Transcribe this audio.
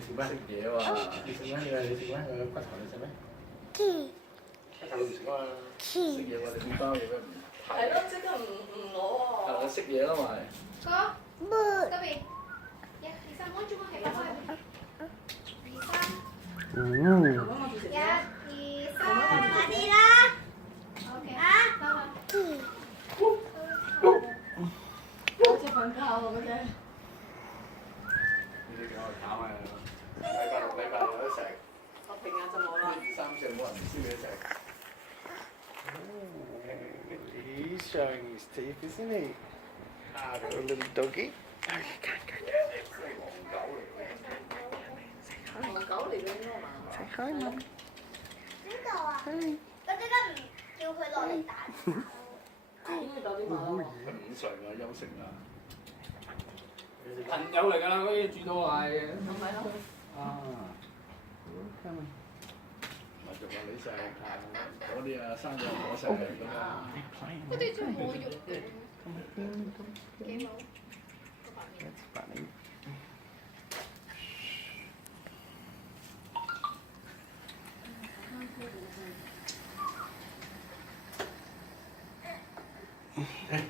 食咩？食嘢喎！你食咩？你食咩？骨頭你食咩？骨頭你唔食啊嘛？食嘢喎！你點包嘢咩？係咯，即刻唔攞喎。係我食嘢啦咪。哥，嗰邊，1、2、3，我中間係開2、3。1、2、3，快啲啦！OK，得啦。好似瞓覺喎嗰隻。你叫我搞啊！禮拜有得食。我平日就冇啦。1、2、3隻冇人唔燒嘢食。He's showing his teeth, isn't he? Ah, the little doggy. Oh, you can't go down there. 黃狗嚟嘅應該嘛？Say hi, Mum. 邊度啊？我即刻唔叫佢落嚟打岔。應該9點半咯。佢5歲啦，休息啦。朋友嚟㗎啦，嗰啲煮到係嘅。唔係咯。啊，咪就話你食嗰啲啊，生咗我食咁啊。嗰啲真係冇肉嘅。幾冇？Hey.